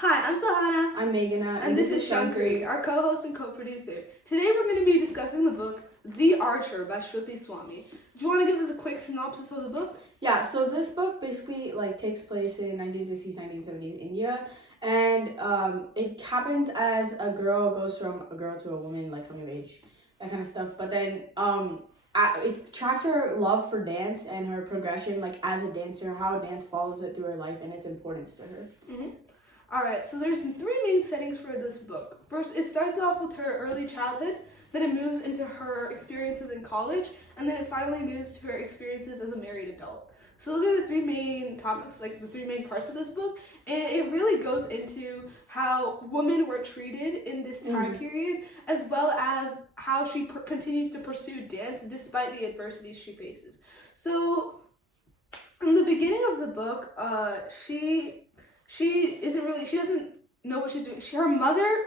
Hi, I'm Sahana. I'm Meghana. And this is Shankari, our co-host and co-producer. Today we're going to be discussing the book The Archer by Shruthi Swamy. Do you want to give us a quick synopsis of the book? Yeah, so this book basically takes place in 1960s, 1970s India, and it happens as a girl goes from a girl to a woman, like coming of age, that kind of stuff. But then it tracks her love for dance and her progression, like as a dancer, how dance follows it through her life and its importance to her. Mm-hmm. Alright, so there's three main settings for this book. First, it starts off with her early childhood, then it moves into her experiences in college, and then it finally moves to her experiences as a married adult. So those are the three main topics, like the three main parts of this book, and it really goes into how women were treated in this time period, as well as how she continues to pursue dance despite the adversities she faces. So, in the beginning of the book, she doesn't know what she's doing. Her mother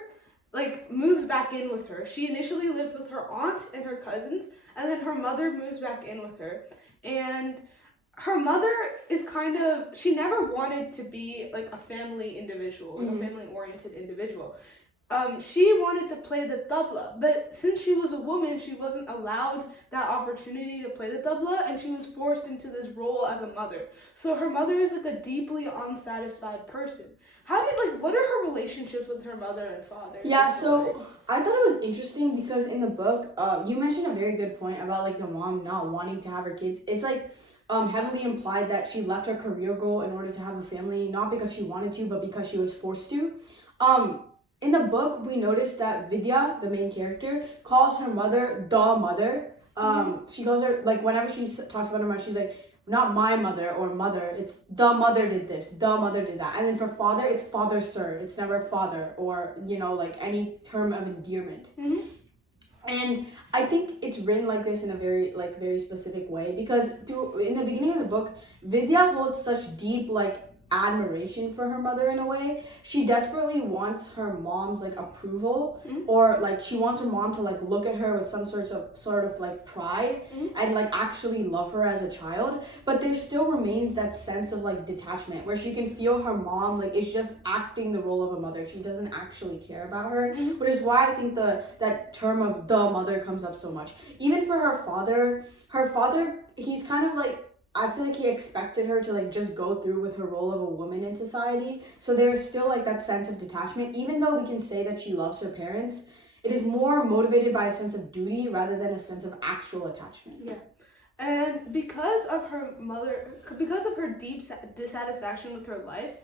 moves back in with her. She initially lived with her aunt and her cousins, and then her mother moves back in with her. And her mother is she never wanted to be like a family individual, like a family-oriented individual. She wanted to play the tabla, but since she was a woman, she wasn't allowed that opportunity to play the tabla, and she was forced into this role as a mother. So her mother is like a deeply unsatisfied person. What are her relationships with her mother and father? Yeah, so I thought it was interesting because in the book, you mentioned a very good point about like the mom not wanting to have her kids. It's like heavily implied that she left her career goal in order to have a family, not because she wanted to, but because she was forced to. In the book, we noticed that Vidya, the main character, calls her mother the mother. She calls her, like, whenever she talks about her mother, she's like, not my mother or mother, it's the mother did this, the mother did that. And then for father, it's father, sir. It's never father or, like any term of endearment. And I think it's written like this in a very specific way because in the beginning of the book, Vidya holds such deep, admiration for her mother in a way. She desperately wants her mom's approval, or she wants her mom to look at her with some sort of pride and actually love her as a child. But there still remains that sense of detachment where she can feel her mom is just acting the role of a mother. She doesn't actually care about her, which is why I think that term of the mother comes up so much. Even for her father, he's kind of I feel like he expected her to just go through with her role of a woman in society. So there is still that sense of detachment. Even though we can say that she loves her parents, it is more motivated by a sense of duty rather than a sense of actual attachment. Yeah. And because of her deep dissatisfaction with her life,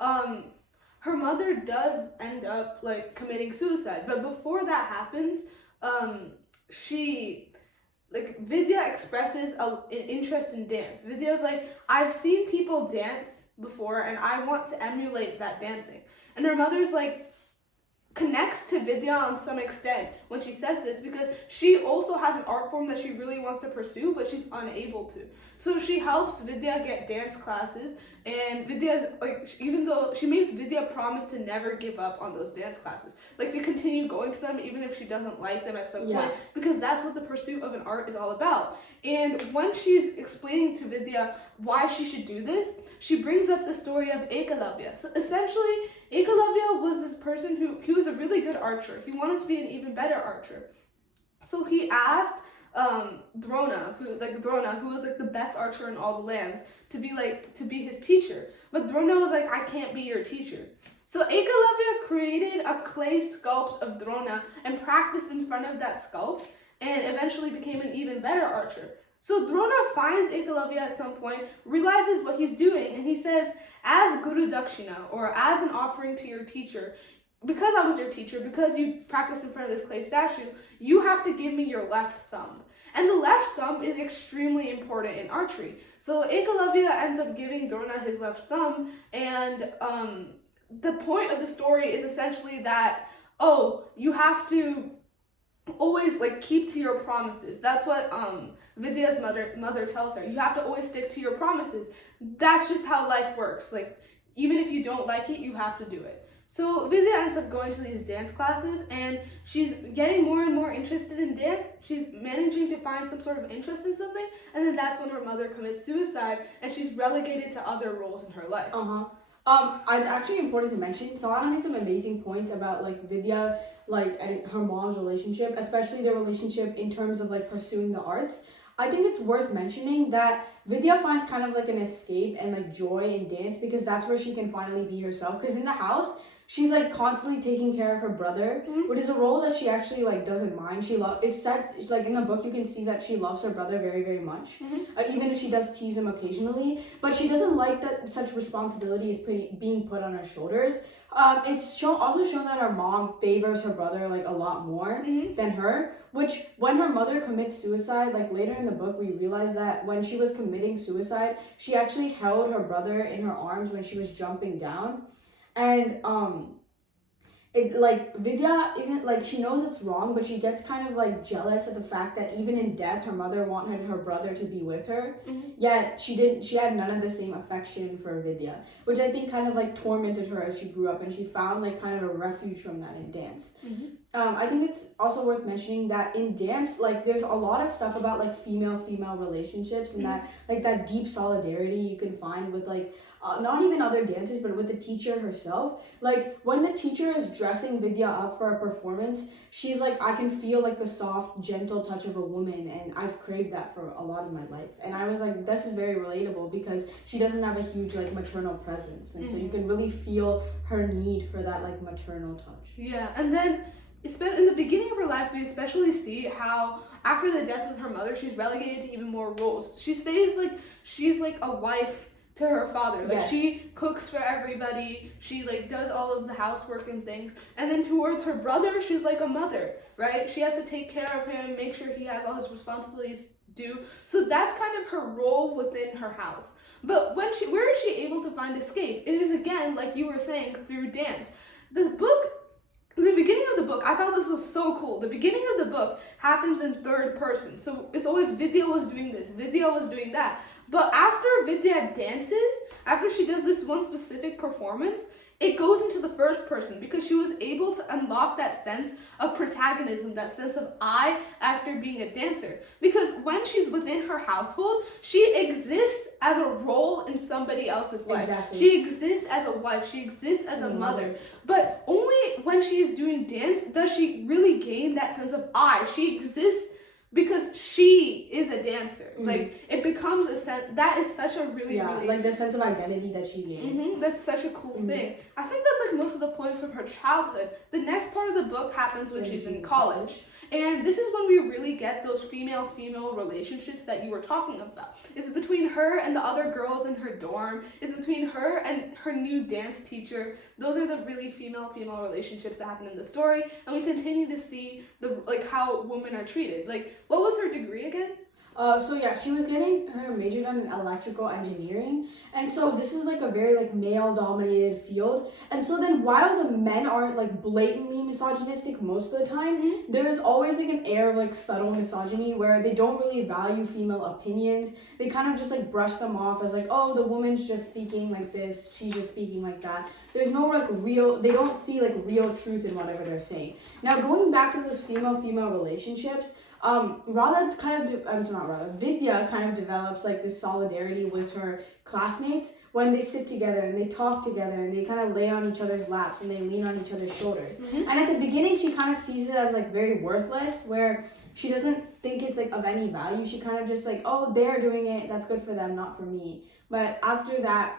her mother does end up committing suicide. But before that happens, Vidya expresses an interest in dance. Vidya's I've seen people dance before and I want to emulate that dancing. And her mother's connects to Vidya on some extent when she says this because she also has an art form that she really wants to pursue, but she's unable to. So she helps Vidya get dance classes, and Vidya's even though she makes Vidya promise to never give up on those dance classes, to continue going to them even if she doesn't like them at some point, because that's what the pursuit of an art is all about. And when she's explaining to Vidya why she should do this, she brings up the story of Ekalavya. So essentially, Ekalavya was this person he was a really good archer. He wanted to be an even better archer. So he asked Drona, who was the best archer in all the lands, to be his teacher. But Drona was I can't be your teacher. So Ekalavya created a clay sculpt of Drona and practiced in front of that sculpt and eventually became an even better archer. So Drona finds Ekalavya at some point, realizes what he's doing, and he says, as Guru Dakshina, or as an offering to your teacher, because I was your teacher, because you practiced in front of this clay statue, you have to give me your left thumb. And the left thumb is extremely important in archery. So Ekalavya ends up giving Drona his left thumb, and the point of the story is essentially that, you have to always keep to your promises. That's what Vidya's mother tells her. You have to always stick to your promises. That's just how life works. Even if you don't like it, you have to do it. So Vidya ends up going to these dance classes, and she's getting more and more interested in dance. She's managing to find some sort of interest in something, and then that's when her mother commits suicide, and she's relegated to other roles in her life. It's actually important to mention. Solana made some amazing points about like Vidya, like and her mom's relationship, especially their relationship in terms of like pursuing the arts. I think it's worth mentioning that Vidya finds kind of like an escape and like joy in dance because that's where she can finally be herself. Because in the house, she's like constantly taking care of her brother, which is a role that she actually like doesn't mind. It's said like in the book you can see that she loves her brother very very much, even if she does tease him occasionally. But she doesn't like that such responsibility is being put on her shoulders. It's also shown that her mom favors her brother like a lot more than her. Which when her mother commits suicide, like later in the book, we realize that when she was committing suicide, she actually held her brother in her arms when she was jumping down, and it like Vidya even like she knows it's wrong, but she gets kind of like jealous at the fact that even in death her mother wanted her brother to be with her, yet she had none of the same affection for Vidya, which I think kind of like tormented her as she grew up, and she found like kind of a refuge from that in dance. I think it's also worth mentioning that in dance, like there's a lot of stuff about like female relationships and that like that deep solidarity you can find with like not even other dancers, but with the teacher herself. Like when the teacher is dressing Vidya up for a performance, she's like, I can feel like the soft, gentle touch of a woman, and I've craved that for a lot of my life. And I was like, this is very relatable because she doesn't have a huge like maternal presence, and so you can really feel her need for that like maternal touch. Yeah, and then in the beginning of her life, we especially see how after the death of her mother, she's relegated to even more roles. She stays like she's like a wife to her father. Like she cooks for everybody. She like does all of the housework and things. And then towards her brother, she's like a mother, right? She has to take care of him, make sure he has all his responsibilities due. So that's kind of her role within her house. But where is she able to find escape? It is again, like you were saying, through dance. The beginning of the book, I thought this was so cool. The beginning of the book happens in third person. So it's always Vidya was doing this, Vidya was doing that. But after Vidya dances, after she does this one specific performance, it goes into the first person because she was able to unlock that sense of protagonism, that sense of I after being a dancer. Because when she's within her household, she exists as a role in somebody else's life. Exactly. She exists as a wife, she exists as a mother. But only when she is doing dance does she really gain that sense of I. She exists because she is a dancer. Like it becomes a sense that is such a really like the sense of identity that she gains. That's such a cool thing. I think that's like most of the points of her childhood. The next part of the book happens when she's in college. And this is when we really get those female relationships that you were talking about. It's between her and the other girls in her dorm. It's between her and her new dance teacher. Those are the really female relationships that happen in the story. And we continue to see the like how women are treated. Like, what was her degree again? She was getting her major done in electrical engineering, and so this is like a very like male dominated field, and so then while the men aren't like blatantly misogynistic most of the time, there is always like an air of like subtle misogyny where they don't really value female opinions. They kind of just like brush them off as like, oh, the woman's just speaking like this, she's just speaking like that. There's no like they don't see like real truth in whatever they're saying. Now going back to those female relationships, Vidya kind of develops like this solidarity with her classmates when they sit together and they talk together and they kind of lay on each other's laps and they lean on each other's shoulders. And at the beginning, she kind of sees it as like very worthless, where she doesn't think it's like of any value. She kind of just like, oh, they're doing it, that's good for them, not for me. But after that,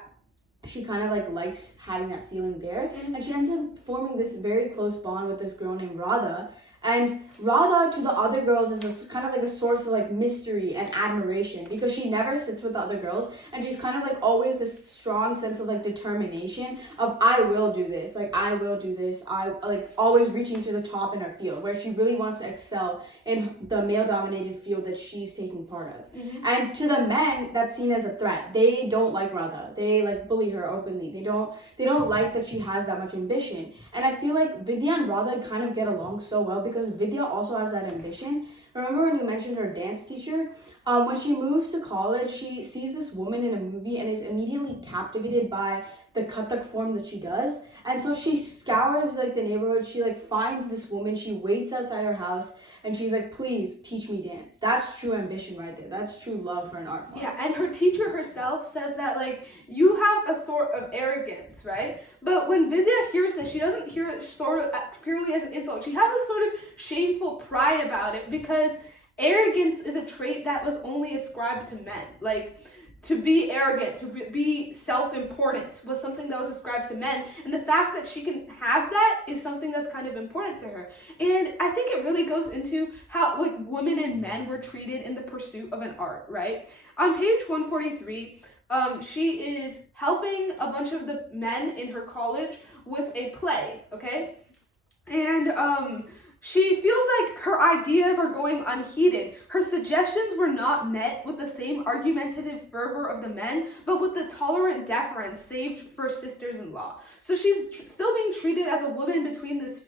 she kind of like likes having that feeling there, and she ends up forming this very close bond with this girl named Radha. And Radha to the other girls is kind of like a source of like mystery and admiration because she never sits with the other girls, and she's kind of like always this strong sense of like determination of I will do this, like I will do this, I like always reaching to the top in her field, where she really wants to excel in the male dominated field that she's taking part of. And to the men, that's seen as a threat. They don't like Radha. They like bully her openly. They don't like that she has that much ambition. And I feel like Vidya and Radha kind of get along so well because Vidya also has that ambition. Remember when you mentioned her dance teacher? When she moves to college, she sees this woman in a movie and is immediately captivated by the Kathak form that she does. And so she scours like the neighborhood. She like finds this woman. She waits outside her house and she's like, please teach me dance. That's true ambition right there. That's true love for an art form. Yeah, and her teacher herself says that, like, you have a sort of arrogance, right? But when Vidya hears this, she doesn't hear it sort of purely as an insult. She has a sort of shameful pride about it, because arrogance is a trait that was only ascribed to men. Like, to be arrogant, to be self-important was something that was ascribed to men, and the fact that she can have that is something that's kind of important to her. And I think it really goes into how, like, women and men were treated in the pursuit of an art, right? On page 143, she is helping a bunch of the men in her college with a play, okay? And she feels like her ideas are going unheeded. Her suggestions were not met with the same argumentative fervor of the men, but with the tolerant deference saved for sisters-in-law. So she's still being treated as a woman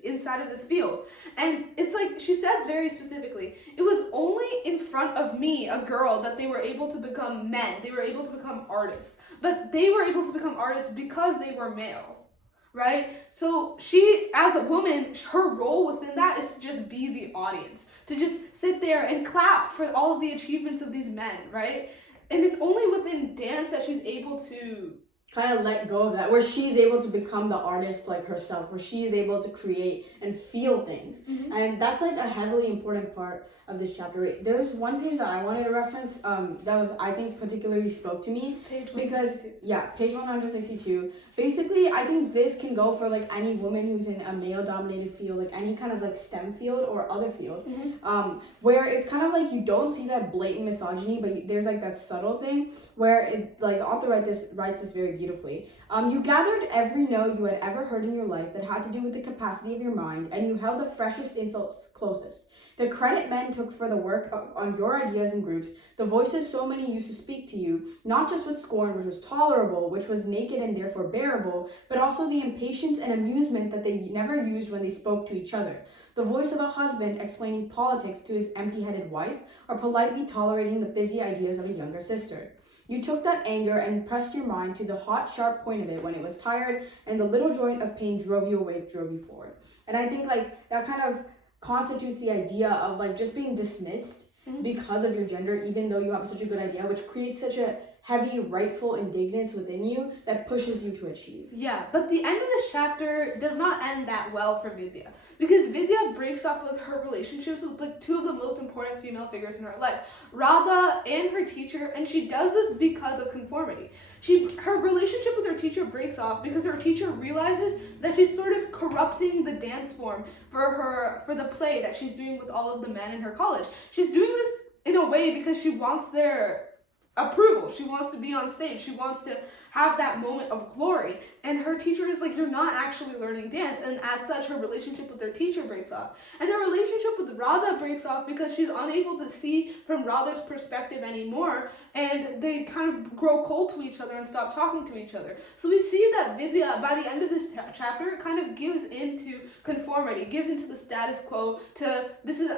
inside of this field. And it's like, she says very specifically, it was only in front of me, a girl, that they were able to become men. They were able to become artists. But they were able to become artists because they were male. Right? So she, as a woman, her role within that is to just be the audience, to just sit there and clap for all of the achievements of these men, right? And it's only within dance that she's able to kind of let go of that, where she's able to become the artist like herself, where she's able to create and feel things. Mm-hmm. And that's like a heavily important part of this chapter. There's one page that I wanted to reference that was, I think, particularly spoke to me. Page 162. Because, yeah, page 162. Basically, I think this can go for like any woman who's in a male-dominated field, like any kind of like STEM field or other field, where it's kind of like you don't see that blatant misogyny, but there's like that subtle thing where it, like, the author writes this very beautifully. You gathered every note you had ever heard in your life that had to do with the capacity of your mind, and you held the freshest insults closest. The credit men took for the work on your ideas and groups, the voices so many used to speak to you, not just with scorn, which was tolerable, which was naked and therefore bearable, but also the impatience and amusement that they never used when they spoke to each other. The voice of a husband explaining politics to his empty-headed wife, or politely tolerating the busy ideas of a younger sister. You took that anger and pressed your mind to the hot, sharp point of it when it was tired, and the little joint of pain drove you away, drove you forward. And I think, like, that kind of constitutes the idea of, like, just being dismissed because of your gender, even though you have such a good idea, which creates such a heavy, rightful indignance within you that pushes you to achieve. Yeah, but the end of this chapter does not end that well for Vidya, because Vidya breaks off with her relationships with, like, two of the most important female figures in her life, Radha and her teacher, and she does this because of conformity. Her relationship with her teacher breaks off because her teacher realizes that she's sort of corrupting the dance form for the play that she's doing with all of the men in her college. She's doing this in a way because she wants their approval. She wants to be on stage. She wants to have that moment of glory. And her teacher is like, you're not actually learning dance. And as such, her relationship with her teacher breaks off. And her relationship with Radha breaks off because she's unable to see from Radha's perspective anymore. And they kind of grow cold to each other and stop talking to each other. So we see that Vidya, by the end of this chapter, kind of gives into conformity, gives into the status quo to,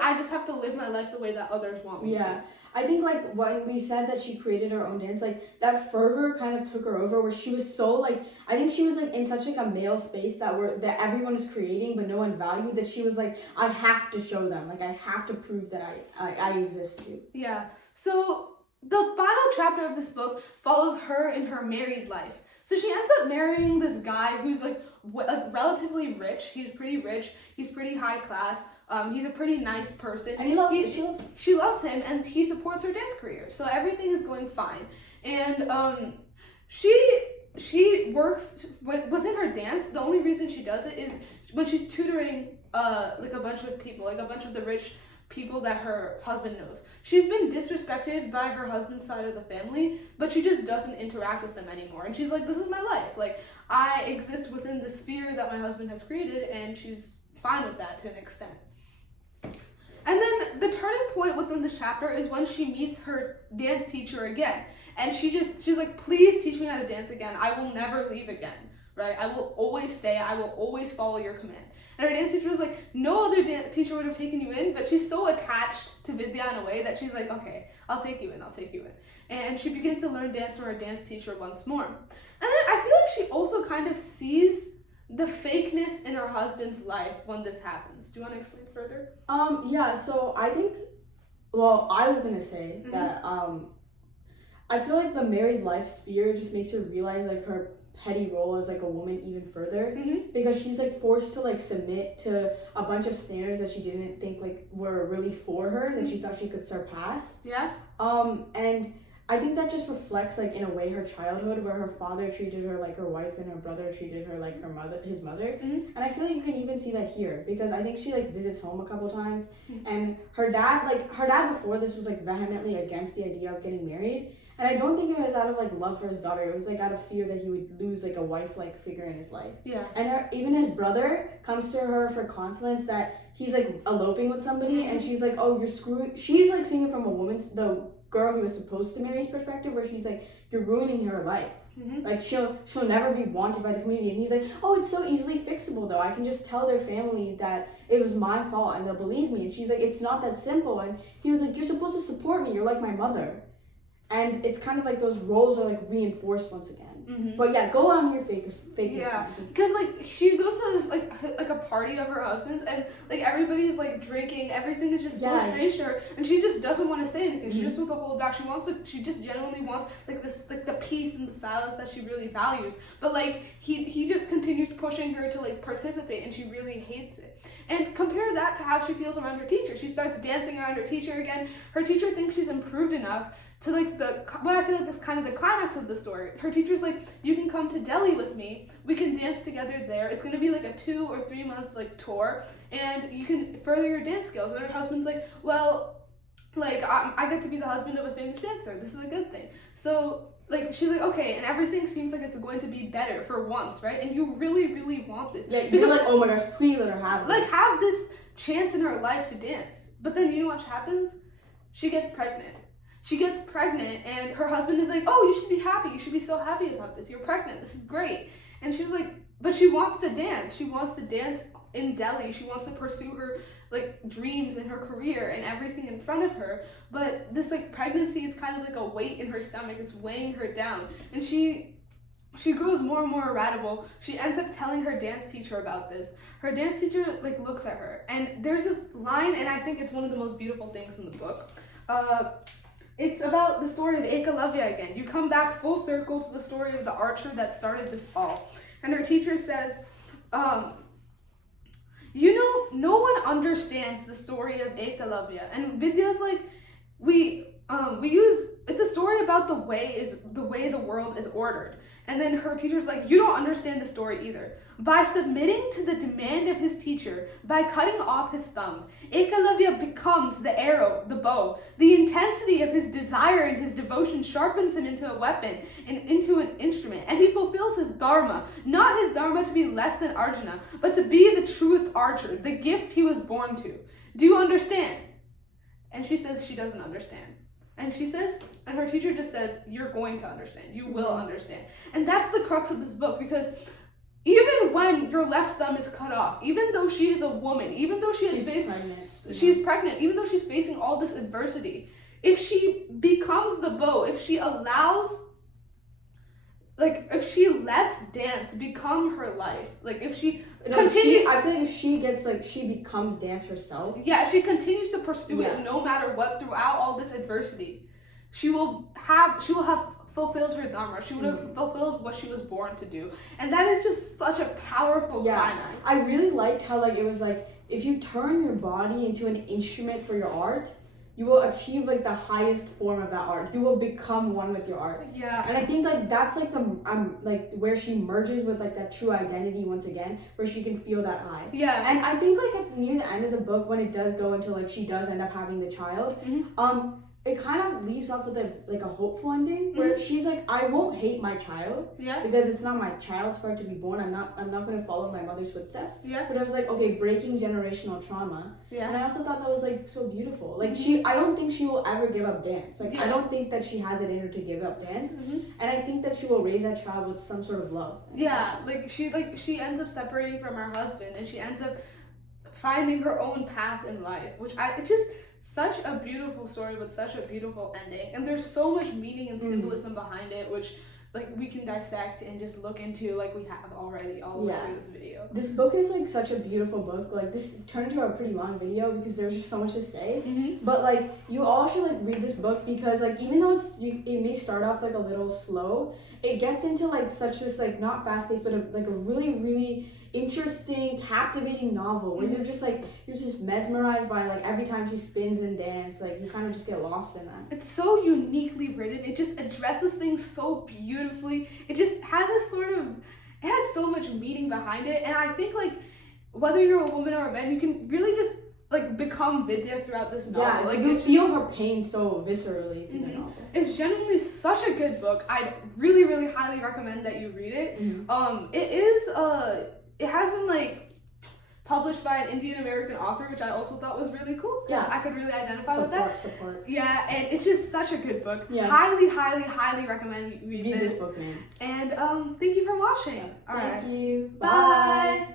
I just have to live my life the way that others want me to. I think, like, when we said that she created her own dance, like, that fervor kind of took her over, where she was so, like, I think she was, like, in such, like, a male space that everyone is creating, but no one valued, that she was like, I have to show them, like, I have to prove that I exist too. Yeah. So the final chapter of this book follows her in her married life. So she ends up marrying this guy who's, like, relatively rich. He's pretty rich. He's pretty high class. He's a pretty nice person. And she loves him, and he supports her dance career. So everything is going fine. And she works within her dance. The only reason she does it is when she's tutoring like a bunch of people, like a bunch of the rich people that her husband knows. She's been disrespected by her husband's side of the family, but she just doesn't interact with them anymore. And she's like, this is my life. Like, I exist within the sphere that my husband has created, and she's fine with that to an extent. And then the turning point within this chapter is when she meets her dance teacher again. And she's like, please teach me how to dance again. I will never leave again, right? I will always stay. I will always follow your command. And her dance teacher was like, no other dance teacher would have taken you in, but she's so attached to Vidya in a way that she's like, okay, I'll take you in. And she begins to learn dance from her dance teacher once more. And then I feel like she also kind of sees the fakeness in her husband's life when this happens. Do you want to explain further? Yeah, so I think, well, I was gonna say that I feel like the married life sphere just makes her realize like her petty role as like a woman even further, because she's like forced to like submit to a bunch of standards that she didn't think like were really for her, that she thought she could surpass. Yeah. And I think that just reflects like in a way her childhood, where her father treated her like her wife and her brother treated her like his mother. And I feel like you can even see that here, because I think she like visits home a couple times, and her dad before this was like vehemently against the idea of getting married. And I don't think it was out of like love for his daughter. It was like out of fear that he would lose like a wife-like figure in his life. Yeah. And even his brother comes to her for consolence that he's like eloping with somebody, and she's like, oh, you're screwing. She's like seeing it from the girl he was supposed to marry's perspective, where she's like, you're ruining her life. Like she'll never be wanted by the community. And he's like, oh, it's so easily fixable though. I can just tell their family that it was my fault and they'll believe me. And she's like, it's not that simple. And he was like, you're supposed to support me. You're like my mother. And it's kind of like those roles are like reinforced once again. But yeah, go on your fake. Yeah, because like she goes to this like a party of her husband's, and like everybody's like drinking, everything is just so strange to her, and she just doesn't want to say anything. She just wants to hold back. She just genuinely wants like this, like the peace and the silence that she really values. But like he just continues pushing her to like participate, and she really hates it. And compare that to how she feels around her teacher. She starts dancing around her teacher again. Her teacher thinks she's improved enough to like what I feel like is kind of the climax of the story. Her teacher's like, you can come to Delhi with me. We can dance together there. It's gonna be like a 2 or 3 month like tour, and you can further your dance skills. And her husband's like, well, like I get to be the husband of a famous dancer. This is a good thing. So like she's like, okay, and everything seems like it's going to be better for once, right? And you really, really want this. Yeah, you're like, oh my gosh, please let her have it. Like have this chance in her life to dance. But then you know what happens? She gets pregnant. She gets pregnant, and her husband is like, oh, you should be happy. You should be so happy about this. You're pregnant. This is great. And she's like, but she wants to dance. She wants to dance in Delhi. She wants to pursue her like dreams and her career and everything in front of her. But this like pregnancy is kind of like a weight in her stomach. It's weighing her down. And she grows more and more irritable. She ends up telling her dance teacher about this. Her dance teacher like looks at her, and there's this line, and I think it's one of the most beautiful things in the book. It's about the story of Ekalavya again. You come back full circle to the story of the archer that started this all. And her teacher says, you know, no one understands the story of Ekalavya. And Vidya's like, it's a story about the way the world is ordered. And then her teacher's like, you don't understand the story either. By submitting to the demand of his teacher, by cutting off his thumb, Ekalavya becomes the arrow, the bow. The intensity of his desire and his devotion sharpens him into a weapon and into an instrument, and he fulfills his dharma, not his dharma to be less than Arjuna, but to be the truest archer, the gift he was born to. Do you understand? And she says she doesn't understand. And she says, and her teacher just says, you're going to understand. You will understand. And that's the crux of this book, because even when your left thumb is cut off, even though she is a woman, even though she's pregnant, even though she's facing all this adversity, if she becomes the bow, if she allows, like, if she lets dance become her life, like, if she continues... I feel like if she gets, like, she becomes dance herself. Yeah, if she continues to pursue it no matter what, throughout all this adversity, she will have fulfilled her dharma. She would have fulfilled what she was born to do. And that is just such a powerful climax. I really liked how, like, it was, like, if you turn your body into an instrument for your art, you will achieve, like, the highest form of that art. You will become one with your art. Yeah. And I think, like, that's, like, where she merges with, like, that true identity once again, where she can feel that high. Yeah. And I think, like, near the end of the book, when it does go into, like, she does end up having the child, it kind of leaves off with a hopeful ending, where she's like, I won't hate my child, because it's not my child's for it to be born. I'm not going to follow my mother's footsteps. Yeah. But I was like, okay, breaking generational trauma. Yeah. And I also thought that was, like, so beautiful. Like, I don't think she will ever give up dance. Like, I don't think that she has it in her to give up dance. And I think that she will raise that child with some sort of love. Yeah, she ends up separating from her husband, and she ends up finding her own path in life, it's just such a beautiful story with such a beautiful ending. And there's so much meaning and symbolism behind it, which like we can dissect and just look into like we have already all the way through this video. This book is like such a beautiful book. Like this turned into a pretty long video because there's just so much to say. But like you all should like read this book because like even though it may start off like a little slow, it gets into like such this like not fast paced but like a really really interesting, captivating novel where you're just mesmerized by like every time she spins and dances. Like you kind of just get lost in that. It's so uniquely written. It just addresses things so beautifully. It just has it has so much meaning behind it. And I think like whether you're a woman or a man, you can really just like become Vidya throughout this novel. Yeah, like you feel her pain so viscerally through the novel. It's genuinely such a good book. I'd really, really highly recommend that you read it. It has been like published by an Indian American author, which I also thought was really cool because I could really identify with that. Support. Yeah, and it's just such a good book. Yeah. Highly, highly, highly recommend you read Read this book, man. And thank you for watching. Thank you. Bye.